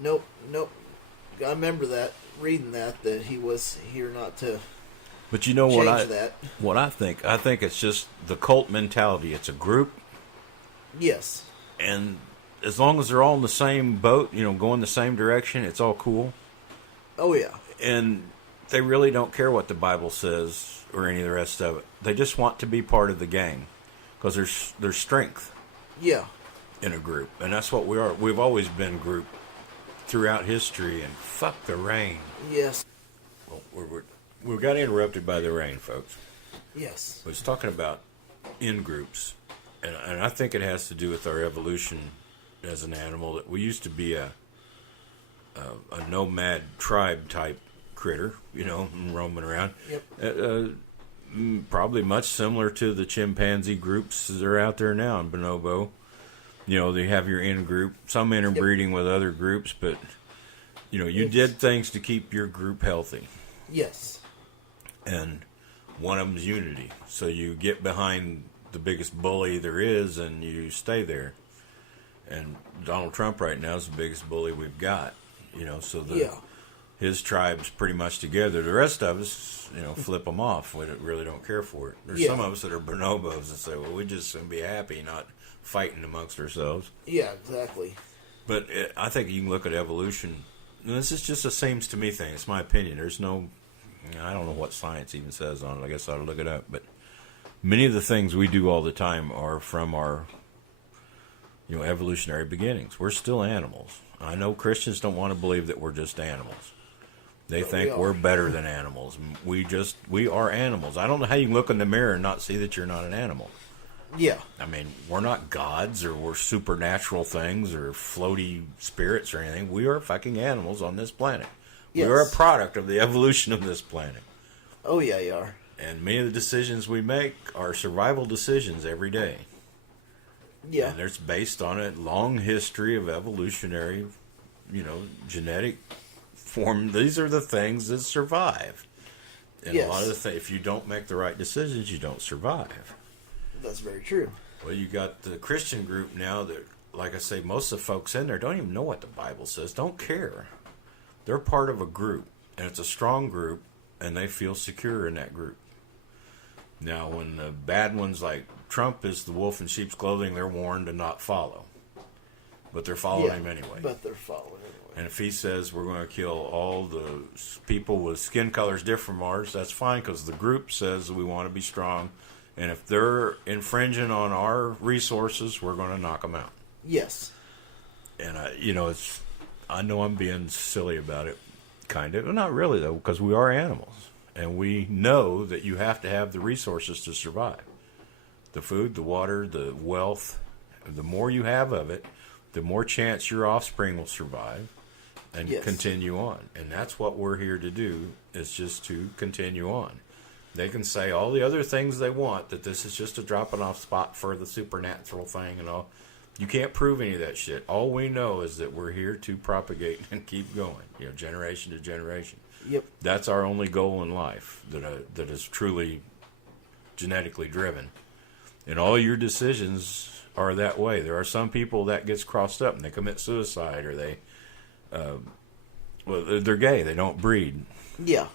Nope, nope. I remember that, reading that he was here not to But you know change that. what I think? I think it's just the cult mentality. It's a group, Yes. and as long as they're all in the same boat, going the same direction, it's all cool. Oh, yeah. And they really don't care what the Bible says or any of the rest of it. They just want to be part of the gang because there's strength Yeah. in a group, and that's what we are. We've always been group throughout history. And fuck the rain. Yes. Well, we got interrupted by the rain, folks. Yes. I was talking about in groups, and I think it has to do with our evolution as an animal. That we used to be a nomad tribe type critter, roaming around. Yep. Probably much similar to the chimpanzee groups that are out there now in Bonobo. They have your in group, some interbreeding with other groups, but you did things to keep your group healthy. Yes. And one of them is unity. So you get behind the biggest bully there is, and you stay there. And Donald Trump right now is the biggest bully we've got. So his tribe's pretty much together. The rest of us, flip them off. We really don't care for it. There's some of us that are bonobos that say, well, we just going to be happy, not fighting amongst ourselves. Yeah, exactly. But I think you can look at evolution. And this is just a seems to me thing. It's my opinion. There's no, I don't know what science even says on it. I guess I ought to look it up. But many of the things we do all the time are from our, evolutionary beginnings. We're still animals. I know Christians don't want to believe that we're just animals. They think we're better than animals. We are animals. I don't know how you can look in the mirror and not see that you're not an animal. Yeah. I mean, we're not gods or we're supernatural things or floaty spirits or anything. We are fucking animals on this planet. Yes. We are a product of the evolution of this planet. Oh, yeah, you are. And many of the decisions we make are survival decisions every day. Yeah. And it's based on a long history of evolutionary, genetic form. These are the things that survive. And a lot of if you don't make the right decisions, you don't survive. That's very true. Well, you got the Christian group now that, like I say, most of the folks in there don't even know what the Bible says, don't care. They're part of a group, and it's a strong group, and they feel secure in that group. Now, when the bad ones like Trump is the wolf in sheep's clothing, they're warned to not follow. But they're following him anyway. But they're following anyway. And if he says we're going to kill all the people with skin colors different from ours, that's fine because the group says we want to be strong. And if they're infringing on our resources, we're going to knock them out. Yes. And, I know I'm being silly about it, kind of. Well, not really, though, because we are animals. And we know that you have to have the resources to survive. The food, the water, the wealth. The more you have of it, the more chance your offspring will survive and continue on. And that's what we're here to do, is just to continue on. They can say all the other things they want, that this is just a dropping off spot for the supernatural thing and all. You can't prove any of that shit. All we know is that we're here to propagate and keep going, generation to generation. Yep. That's our only goal in life, that is truly genetically driven. And all your decisions are that way. There are some people that gets crossed up and they commit suicide, or they're gay. They don't breed. Yeah.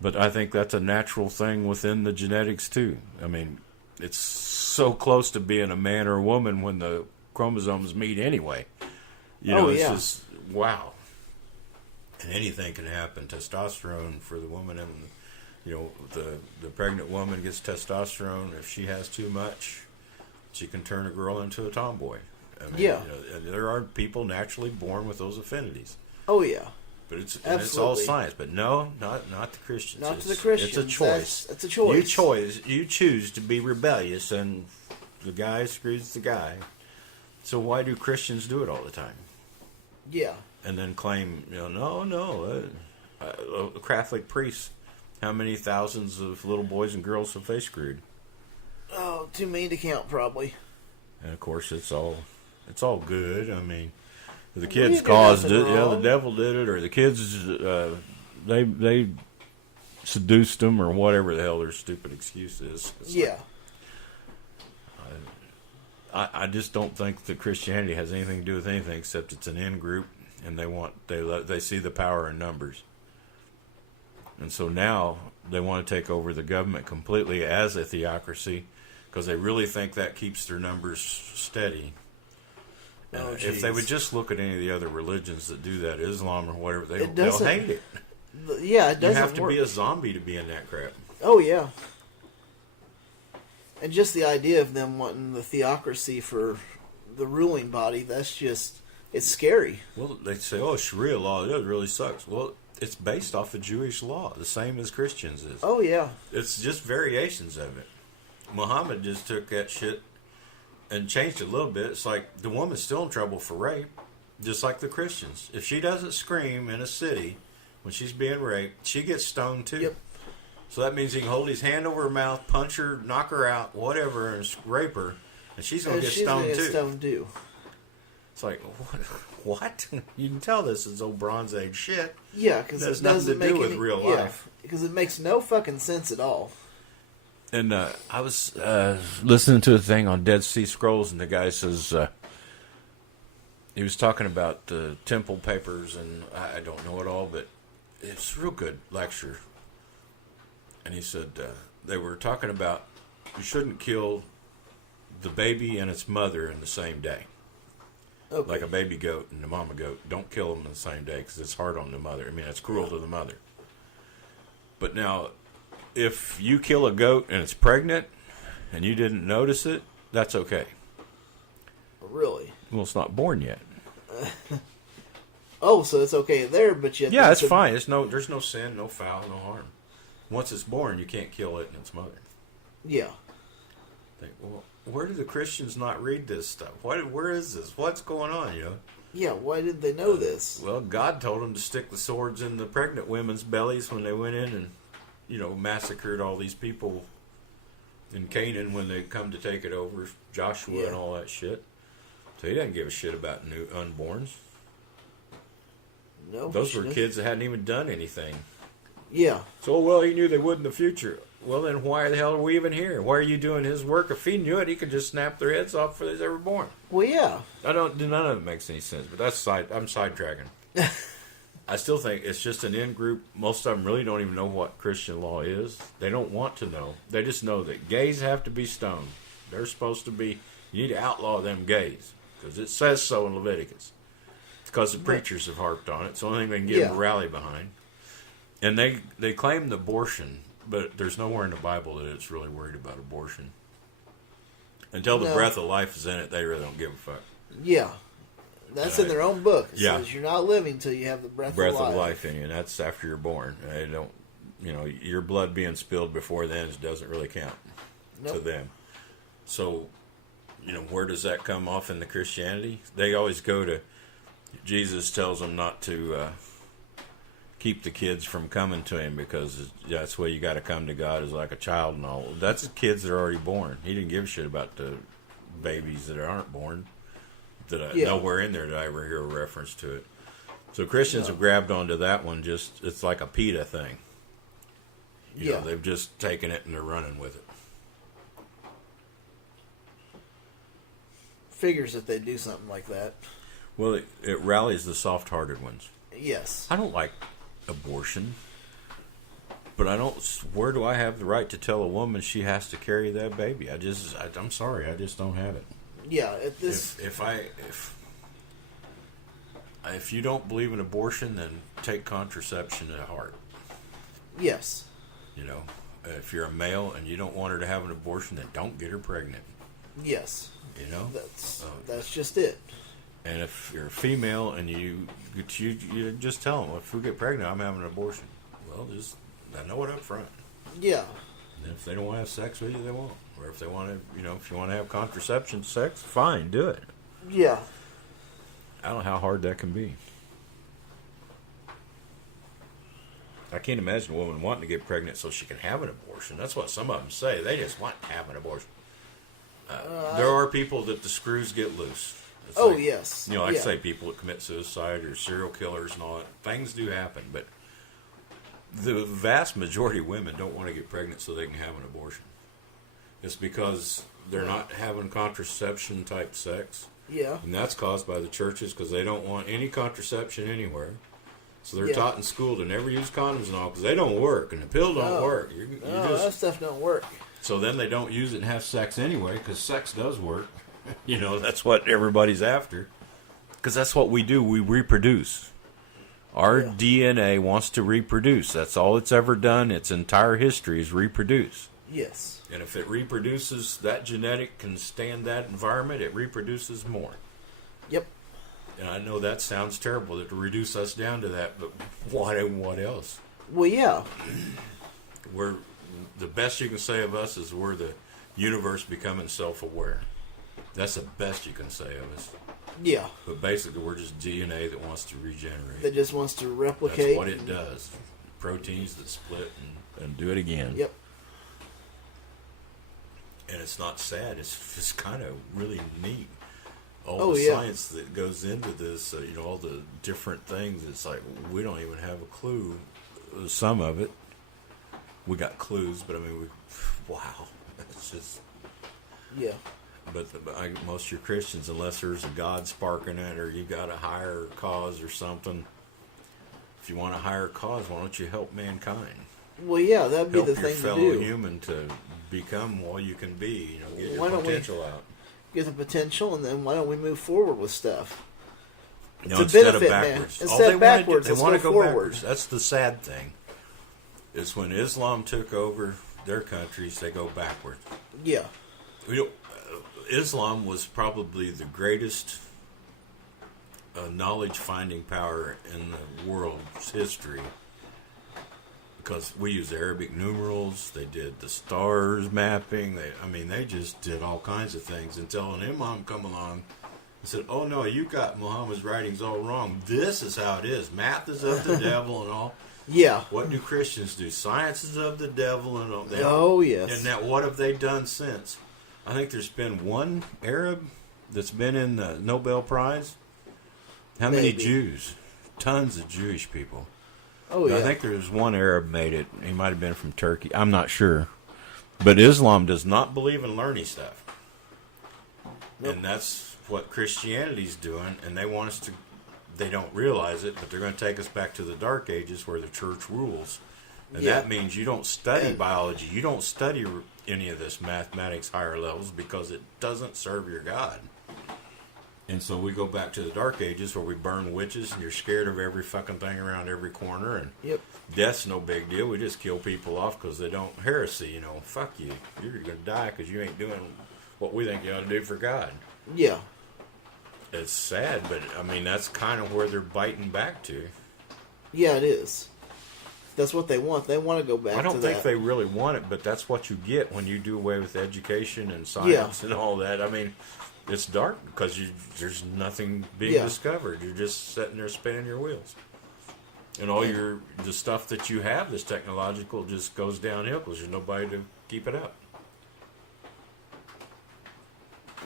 But I think that's a natural thing within the genetics too. I mean, it's so close to being a man or a woman when the chromosomes meet anyway. It's just, wow. And anything can happen. Testosterone for the woman, and the pregnant woman gets testosterone. If she has too much, she can turn a girl into a tomboy. I mean, and there are people naturally born with those affinities. Oh, yeah. But it's all science. But no, not the Christians. Not to the Christians. It's a choice. It's a choice. You choose to be rebellious, and the guy screws the guy. So why do Christians do it all the time? Yeah. And then claim, Catholic priests, how many thousands of little boys and girls have they screwed? Oh, too many to count, probably. And of course, it's all good. I mean, the kids caused it. Wrong. The devil did it, or the kids they seduced them, or whatever the hell their stupid excuse is. I just don't think that Christianity has anything to do with anything except it's an in-group. and they see the power in numbers. And so now they want to take over the government completely as a theocracy because they really think that keeps their numbers steady. If they would just look at any of the other religions that do that, Islam or whatever, they'll hate it. Yeah, it doesn't work. You have to be a zombie to be in that crap. Oh, yeah. And just the idea of them wanting the theocracy for the ruling body, that's just, it's scary. Well, they say, oh, Sharia law, it really sucks. Well, it's based off of Jewish law, the same as Christians is. Oh, yeah. It's just variations of it. Muhammad just took that shit and changed it a little bit. It's like the woman's still in trouble for rape, just like the Christians. If she doesn't scream in a city when she's being raped, she gets stoned too. Yep. So that means he can hold his hand over her mouth, punch her, knock her out, whatever, and rape her, and she's going to get stoned too. It's like, what? You can tell this is old Bronze Age shit. Yeah, because it doesn't make with real life. Because it makes no fucking sense at all. And I was listening to a thing on Dead Sea Scrolls, and the guy says he was talking about the temple papers, and I don't know it all, but it's a real good lecture. And he said they were talking about you shouldn't kill the baby and its mother in the same day. Okay. Like a baby goat and a mama goat. Don't kill them in the same day because it's hard on the mother. I mean, it's cruel to the mother. But now, if you kill a goat and it's pregnant and you didn't notice it, that's okay. Really? Well, it's not born yet. Oh, so it's okay there, but yet... Yeah, it's fine. There's no sin, no foul, no harm. Once it's born, you can't kill it and its mother. Yeah. Think, well, where do the Christians not read this stuff? Where is this? What's going on, you know? Yeah, why did they know this? Well, God told them to stick the swords in the pregnant women's bellies when they went in and, massacred all these people in Canaan when they come to take it over, Joshua and all that shit. So he doesn't give a shit about new unborns. No. Those were kids that hadn't even done anything. Yeah. So, well, he knew they would in the future. Well, then why the hell are we even here? Why are you doing his work? If he knew it, he could just snap their heads off before they were born. Well, yeah. None of it makes any sense, but I'm sidetracking. I still think it's just an in-group. Most of them really don't even know what Christian law is. They don't want to know. They just know that gays have to be stoned. They're supposed to be, you need to outlaw them gays, because it says so in Leviticus. It's because the preachers have harped on it. It's the only thing they can get them to rally behind. And they claim abortion, but there's nowhere in the Bible that it's really worried about abortion. Until the breath of life is in it, they really don't give a fuck. Yeah. That's in their own book. It says you're not living until you have the breath of life in you, and that's after you're born. They don't, your blood being spilled before then doesn't really count to them. So, where does that come off in the Christianity? They always go to, Jesus tells them not to keep the kids from coming to him because that's where you got to come to God as like a child and all. That's kids that are already born. He didn't give a shit about the babies that aren't born. Nowhere in there did I ever hear a reference to it. So Christians have grabbed onto that one. It's like a PETA thing. They've just taken it and they're running with it. Figures that they do something like that. Well, it rallies the soft-hearted ones. Yes. I don't like abortion, but where do I have the right to tell a woman she has to carry that baby? I'm sorry, I just don't have it. Yeah, if you don't believe in abortion, then take contraception to heart. Yes. If you're a male and you don't want her to have an abortion, then don't get her pregnant. Yes. That's just it. And if you're a female and you just tell them, if we get pregnant, I'm having an abortion. Well, I know it up front. Yeah. And if they don't want to have sex with you, they won't. Or if they want to, if you want to have contraception sex, fine, do it. Yeah. I don't know how hard that can be. I can't imagine a woman wanting to get pregnant so she can have an abortion. That's what some of them say. They just want to have an abortion. There are people that the screws get loose. It's yes. Say people that commit suicide or serial killers and all that. Things do happen, but the vast majority of women don't want to get pregnant so they can have an abortion. It's because they're not having contraception type sex, Yeah. And that's caused by the churches because they don't want any contraception anywhere. So they're Yeah. taught in school to never use condoms and all because they don't work and the pill don't No. work. No, that stuff don't work. So then they don't use it and have sex anyway because sex does work. That's what everybody's after. Because that's what we do. We reproduce. Our Yeah. DNA wants to reproduce. That's all it's ever done. Its entire history is reproduce. Yes. And if it reproduces, that genetic can stand that environment, it reproduces more. Yep. And I know that sounds terrible to reduce us down to that, but what else? Well, yeah. We're the best you can say of us is we're the universe becoming self-aware. That's the best you can say of us. Yeah. But basically, we're just DNA that wants to regenerate. That just wants to replicate. That's what it does. Proteins that split and do it again. Yep. And it's not sad. It's kind of really neat. All Oh, the yeah. science that goes into this, all the different things. It's like we don't even have a clue. Some of it, we got clues, but I mean, wow, it's just. Yeah. But most of your Christians, unless there's a God sparking it, or you got a higher cause or something. If you want a higher cause, why don't you help mankind? Well, yeah, that'd be Help the your thing to fellow do. human to become all you can be. Get Why your don't we- potential out. Get the potential, and then why don't we move forward with stuff? No, to instead benefit of man. backwards. Instead All they of wanna backwards, do, they let's want to go go forward. backwards. That's the sad thing. Is when Islam took over their countries, they go backwards. Yeah. Islam was probably the greatest knowledge-finding power in the world's history because we use Arabic numerals. They did the stars mapping. They just did all kinds of things until an imam come along and said, "Oh no, you got Muhammad's writings all wrong. This is how it is. Math is of the devil and all." Yeah. What do Christians do? Science is of the devil and all. Oh, yes. And now, what have they done since? I think there's been one Arab that's been in the Nobel Prize. How many Maybe. Jews? Tons of Jewish people. Oh, yeah. I think there's one Arab made it. He might have been from Turkey. I'm not sure. But Islam does not believe in learning stuff. Nope. And that's what Christianity's doing. And they want us to, they don't realize it, but they're going to take us back to the Dark Ages where the church rules. And Yeah. that means you don't study And- biology. You don't study any of this mathematics higher levels because it doesn't serve your God. And so we go back to the Dark Ages where we burn witches and you're scared of every fucking thing around every corner. And Yep. death's no big deal. We just kill people off because they don't heresy. Fuck you. You're going to die because you ain't doing what we think you ought to do for God. Yeah. It's sad, but that's kind of where they're biting back to. Yeah, it is. That's what they want. They want to go back to I don't that. think they really want it, but that's what you get when you do away with education and science and all that. It's dark because there's nothing being Yeah. discovered. You're just sitting there spinning your wheels. And all the stuff that you have that's technological just goes downhill because there's nobody to keep it up.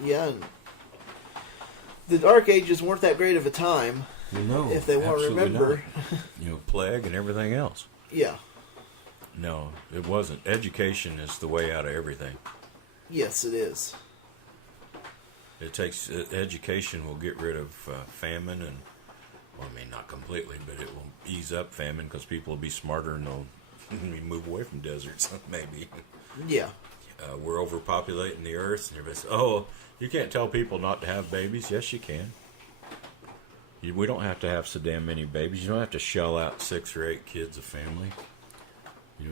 Yeah. And the Dark Ages weren't that great of a time, No, if they want to remember. Plague and everything else. Yeah. No, it wasn't. Education is the way out of everything. Yes, it is. It takes education will get rid of famine and, not completely, but it will ease up famine because people will be smarter and they'll move away from deserts. Maybe Yeah. we're overpopulating the earth, and everybody says, "Oh, you can't tell people not to have babies." Yes, you can. We don't have to have so damn many babies. You don't have to shell out 6 or 8 kids a family.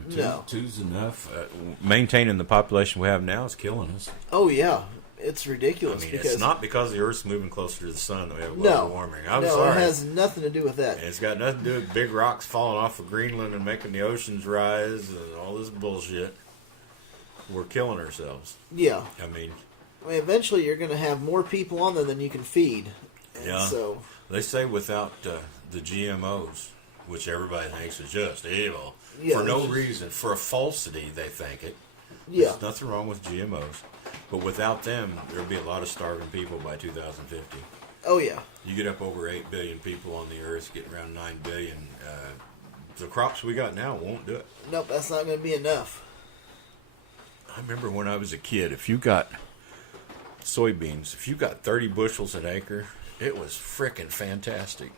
No. Two's enough. Maintaining the population we have now is killing us. Oh, yeah. It's ridiculous because it's not because the Earth's moving closer to the sun that we have no, global warming. I'm no, sorry. it has nothing to do with that. And it's got nothing to do with big rocks falling off of Greenland and making the oceans rise and all this bullshit. We're killing ourselves. Yeah. I mean, Eventually, you're going to have more people on there than you can feed. And yeah. So They say without the GMOs, which everybody thinks is just evil, Yeah, for no it's just- reason, for a falsity, they think it. yeah, There's nothing wrong with GMOs. But without them, there'll be a lot of starving people by 2050. oh yeah, You get up over 8 billion people on the earth, get around 9 billion. The crops we got now won't do it. nope, that's not going to be enough. I remember when I was a kid, if you got soybeans. If you got 30 bushels at acre, it was frickin' fantastic.